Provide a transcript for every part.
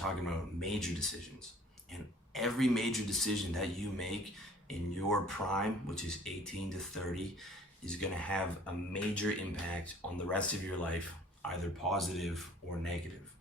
talking about major decisions. And every major decision that you make in your prime, which is 18 to 30, is going to have a major impact on the rest of your life, either positive or negative.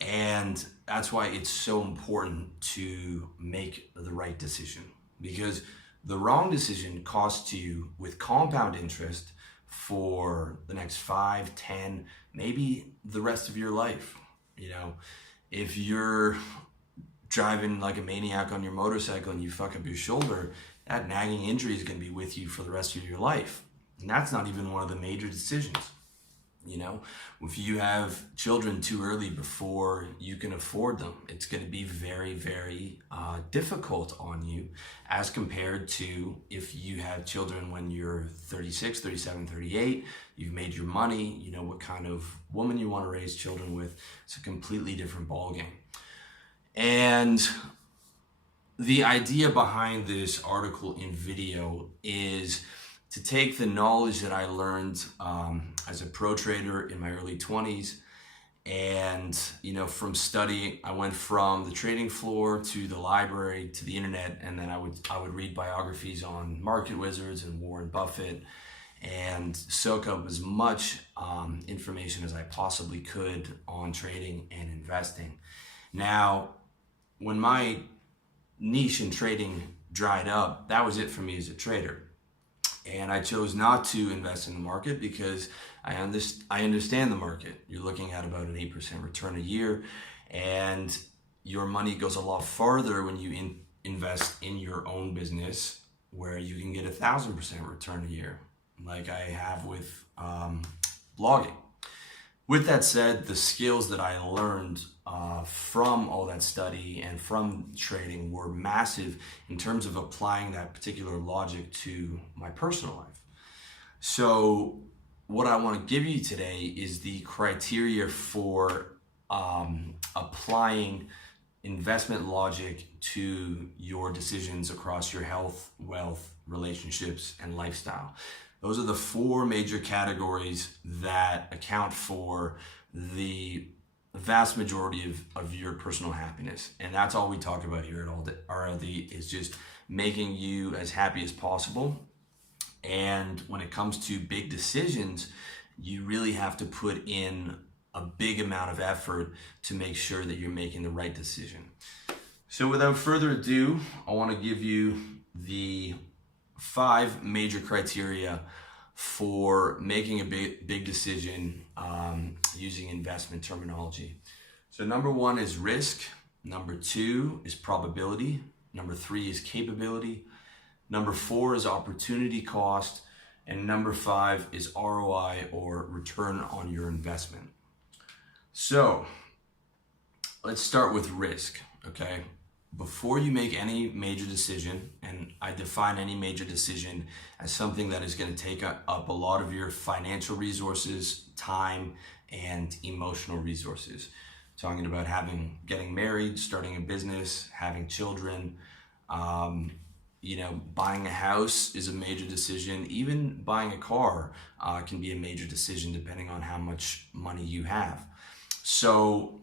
And that's why it's so important to make the right decision, because the wrong decision costs you with compound interest for the next 5, 10, maybe the rest of your life. You know, if you're driving like a maniac on your motorcycle and you fuck up your shoulder, that nagging injury is going to be with you for the rest of your life. And that's not even one of the major decisions. You know, if you have children too early before you can afford them, it's going to be very, very difficult on you as compared to if you have children when you're 36, 37, 38, you've made your money, you know what kind of woman you want to raise children with. It's a completely different ballgame. And the idea behind this article in video is to take the knowledge that I learned as a pro trader in my early 20s, and you know, from studying, I went from the trading floor to the library to the internet, and then I would read biographies on market wizards and Warren Buffett, and soak up as much information as I possibly could on trading and investing. Now, when my niche in trading dried up, that was it for me as a trader. And I chose not to invest in the market because I understand the market. You're looking at about an 8% return a year, and your money goes a lot farther when you invest in your own business, where you can get 1,000% return a year, like I have with blogging. With that said, the skills that I learned from all that study and from trading were massive in terms of applying that particular logic to my personal life. So what I want to give you today is the criteria for applying investment logic to your decisions across your health, wealth, relationships, and lifestyle. Those are the 4 major categories that account for the vast majority of your personal happiness. And that's all we talk about here at RLD, is just making you as happy as possible. And when it comes to big decisions, you really have to put in a big amount of effort to make sure that you're making the right decision. So without further ado, I want to give you the 5 major criteria for making a big decision using investment terminology. So number 1 is risk. Number 2 is probability. Number 3 is capability. Number 4 is opportunity cost. And number 5 is ROI, or return on your investment. So let's start with risk, okay? Before you make any major decision, and I define any major decision as something that is going to take up a lot of your financial resources, time, and emotional resources. Talking about getting married, starting a business, having children, you know, buying a house is a major decision. Even buying a car can be a major decision depending on how much money you have. So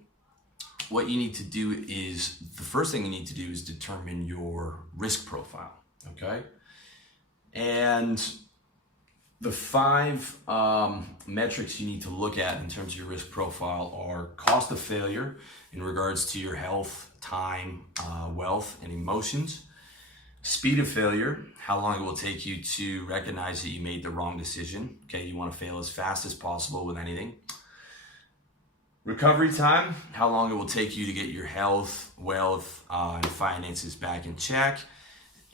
what you need to do is, the first thing you need to do is determine your risk profile, okay? And the 5 metrics you need to look at in terms of your risk profile are cost of failure in regards to your health, time, wealth, and emotions. Speed of failure, how long it will take you to recognize that you made the wrong decision. Okay, you want to fail as fast as possible with anything. Recovery time, how long it will take you to get your health, wealth, and finances back in check.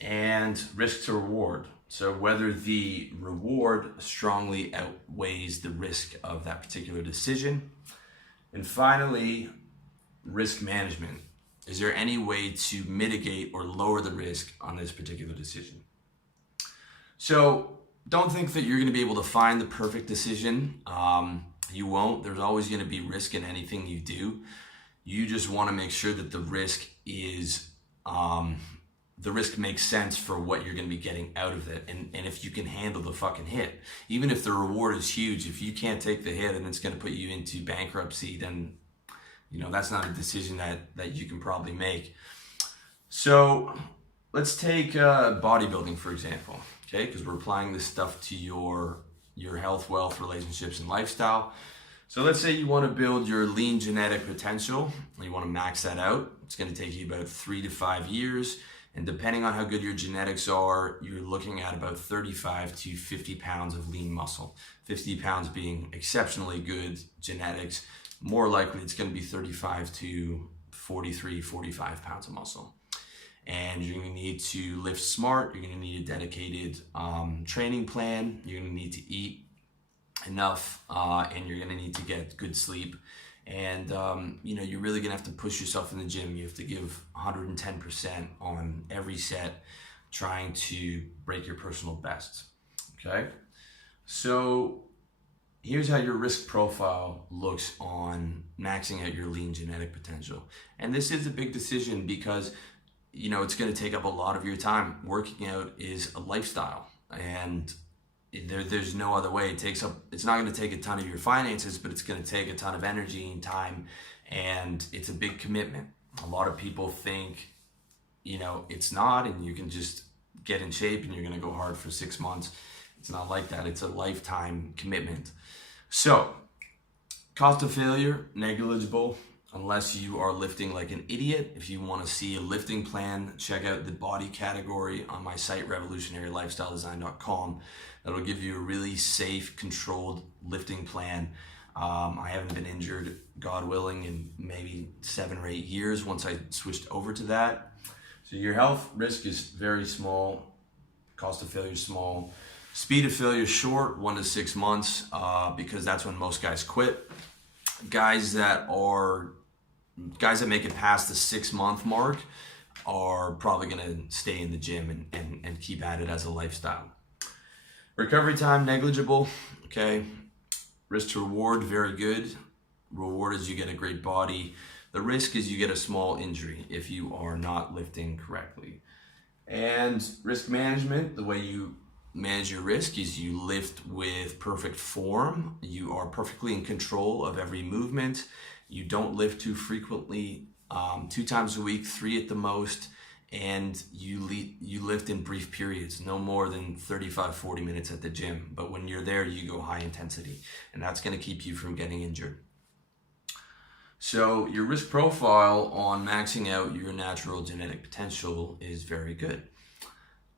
And risk to reward. So whether the reward strongly outweighs the risk of that particular decision. And finally, risk management. Is there any way to mitigate or lower the risk on this particular decision? So don't think that you're going to be able to find the perfect decision. You won't. There's always going to be risk in anything you do. You just want to make sure that the risk makes sense for what you're going to be getting out of it. And if you can handle the fucking hit, even if the reward is huge, if you can't take the hit and it's going to put you into bankruptcy, then That's not a decision that you can probably make. So let's take bodybuilding, for example, okay? Because we're applying this stuff to your health, wealth, relationships, and lifestyle. So let's say you want to build your lean genetic potential, and you want to max that out. It's going to take you about 3 to 5 years. And depending on how good your genetics are, you're looking at about 35 to 50 pounds of lean muscle. 50 pounds being exceptionally good genetics. More likely it's going to be 35 to 43, 45 pounds of muscle. And you're going to need to lift smart. You're going to need a dedicated training plan. You're going to need to eat enough, and you're going to need to get good sleep. And you're really gonna have to push yourself in the gym. You have to give 110% on every set, trying to break your personal best. Okay, so here's how your risk profile looks on maxing out your lean genetic potential. And this is a big decision because it's going to take up a lot of your time. Working out is a lifestyle, and there's no other way. It's not going to take a ton of your finances, but it's going to take a ton of energy and time, and it's a big commitment. A lot of people think, it's not, and you can just get in shape and you're going to go hard for 6 months. It's not like that. It's a lifetime commitment. So, cost of failure, negligible, unless you are lifting like an idiot. If you want to see a lifting plan, check out the body category on my site, revolutionarylifestyledesign.com. That'll give you a really safe, controlled lifting plan. I haven't been injured, God willing, in maybe 7 or 8 years once I switched over to that. So your health risk is very small. Cost of failure is small. Speed of failure is short, 1 to 6 months, because that's when most guys quit. Guys that make it past the 6-month mark are probably going to stay in the gym and keep at it as a lifestyle. Recovery time, negligible. Okay. Risk to reward, very good. Reward is you get a great body. The risk is you get a small injury if you are not lifting correctly. And risk management, the way you manage your risk is you lift with perfect form. You are perfectly in control of every movement. You don't lift too frequently, 2 times a week, 3 at the most, and you lift in brief periods, no more than 35, 40 minutes at the gym. But when you're there, you go high intensity, and that's going to keep you from getting injured. So your risk profile on maxing out your natural genetic potential is very good.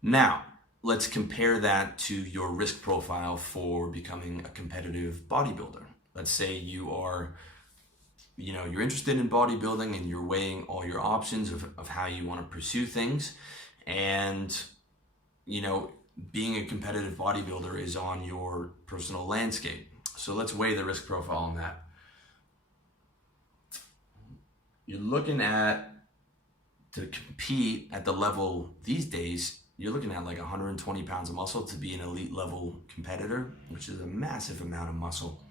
Now, let's compare that to your risk profile for becoming a competitive bodybuilder. Let's say you're interested in bodybuilding and you're weighing all your options of how you want to pursue things. And, being a competitive bodybuilder is on your personal landscape. So let's weigh the risk profile on that. You're looking at, to compete at the level these days, you're looking at like 120 pounds of muscle to be an elite level competitor, which is a massive amount of muscle.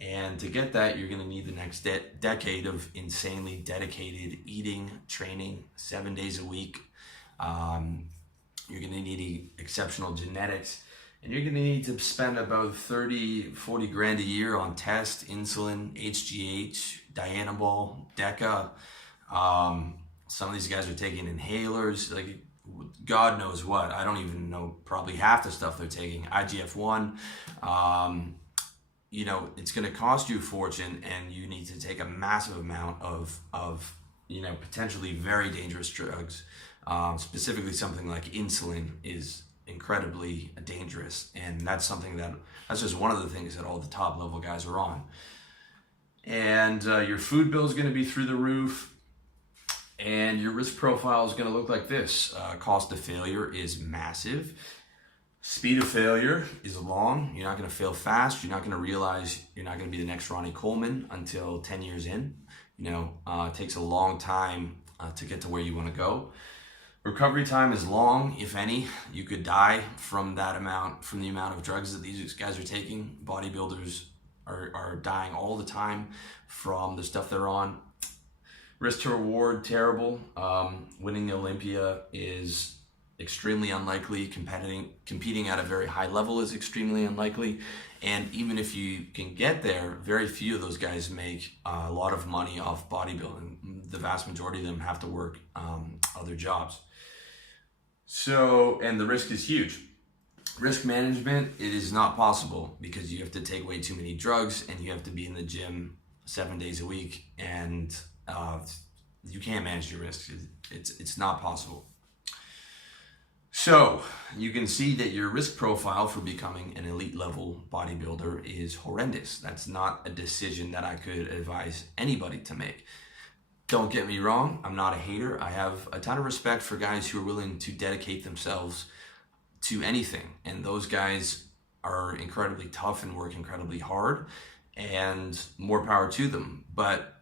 And to get that, you're going to need the next decade of insanely dedicated eating, training, 7 days a week. You're going to need exceptional genetics, and you're going to need to spend about 30, 40 grand a year on tests, insulin, HGH, Dianabol, DECA. Some of these guys are taking inhalers, like God knows what. I don't even know probably half the stuff they're taking. IGF-1. It's going to cost you a fortune, and you need to take a massive amount of potentially very dangerous drugs. Specifically something like insulin is incredibly dangerous, and that's just one of the things that all the top level guys are on. And your food bill is going to be through the roof, and your risk profile is going to look like this. Cost of failure is massive. Speed of failure is long. You're not going to fail fast. You're not going to realize you're not going to be the next Ronnie Coleman until 10 years in. It takes a long time to get to where you want to go. Recovery time is long, if any. You could die from the amount of drugs that these guys are taking. Bodybuilders are dying all the time from the stuff they're on. Risk to reward, terrible. Winning Olympia is extremely unlikely. Competing at a very high level is extremely unlikely. And even if you can get there, very few of those guys make a lot of money off bodybuilding. The vast majority of them have to work other jobs. So, and the risk is huge. Risk management, it is not possible because you have to take way too many drugs and you have to be in the gym 7 days a week, and you can't manage your risks. It's not possible. So you can see that your risk profile for becoming an elite level bodybuilder is horrendous. That's not a decision that I could advise anybody to make. Don't get me wrong, I'm not a hater. I have a ton of respect for guys who are willing to dedicate themselves to anything. And those guys are incredibly tough and work incredibly hard, and more power to them. But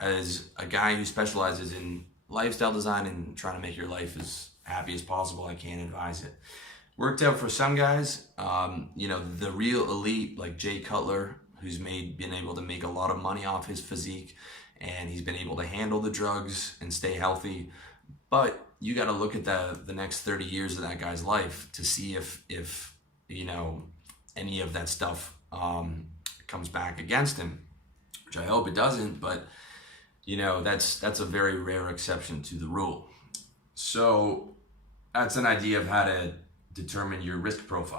as a guy who specializes in lifestyle design and trying to make your life as happy as possible, I can't advise it. Worked out for some guys, the real elite like Jay Cutler, who's been able to make a lot of money off his physique, and he's been able to handle the drugs and stay healthy. But you got to look at the next 30 years of that guy's life to see if any of that stuff comes back against him, which I hope it doesn't. But that's a very rare exception to the rule. So that's an idea of how to determine your risk profile.